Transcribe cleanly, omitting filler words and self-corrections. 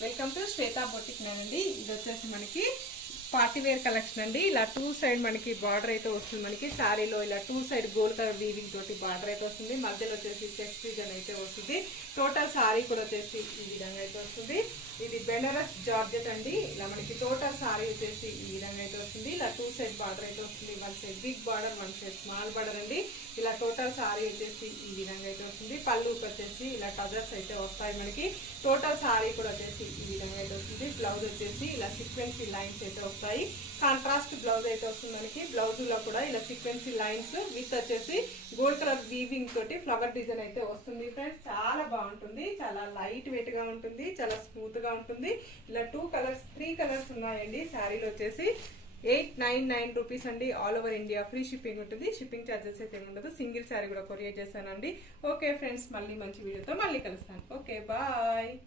Welcome to Shweta boutique అండి. ఇది వచ్చేసి మనకి పార్టీ వేర్ కలెక్షన్ అండి. ఇలా టూ సైడ్ మనకి బార్డర్ అయితే వస్తుంది. మనకి శారీలో ఇలా two side gold colour weaving తోటి బార్డర్ అయితే వస్తుంది. మధ్యలో వచ్చేసి చెక్స్ డిజైన్ అయితే వస్తుంది. టోటల్ శారీ కూడా వచ్చేసి ఈ విధంగా అయితే వస్తుంది. ఇది బెనారస్ జార్జెట్ అండి. ఇలా మనకి టోటల్ శారీ వచ్చేసి ఈ విధంగా అయితే వస్తుంది. ఇలా టూ సైడ్ బార్డర్ అయితే వస్తుంది. One side big border, one side small border అండి. ఇలా టోటల్ శారీ వచ్చేసి ఈ విధంగా అయితే వస్తుంది. పళ్ళుకి వచ్చేసి ఇలా టజర్స్ అయితే వస్తాయి. మనకి టోటల్ శారీ కూడా వచ్చేసి ఈ విధంగా అయితే వస్తుంది. బ్లౌజ్ వచ్చేసి ఇలా సీక్వెన్సీ లైన్స్ అయితే వస్తాయి. కాంట్రాస్ట్ బ్లౌజ్ అయితే వస్తుంది. మనకి బ్లౌజ్ లో కూడా ఇలా సీక్వెన్సీ లైన్స్ విత్ వచ్చేసి గోల్డ్ కలర్ వీవింగ్ తోటి ఫ్లవర్ డిజైన్ అయితే వస్తుంది. ఫ్రెండ్స్ చాలా బాగుంటుంది. చాలా లైట్ వెయిట్ గా ఉంటుంది. చాలా స్మూత్ గా ఉంటుంది. ఇలా త్రీ కలర్స్ ఉన్నాయండి. శారీలో వచ్చేసి 899 రూపీస్ అండి. All over India free shipping ఉంటుంది. షిప్పింగ్ ఛార్జెస్ అయితే ఉండదు. సింగిల్ శారీ కూడా కొరియర్ చేస్తానండి. ఓకే ఫ్రెండ్స్, మళ్ళీ మంచి వీడియోతో మళ్ళీ కలుస్తాను. Okay bye.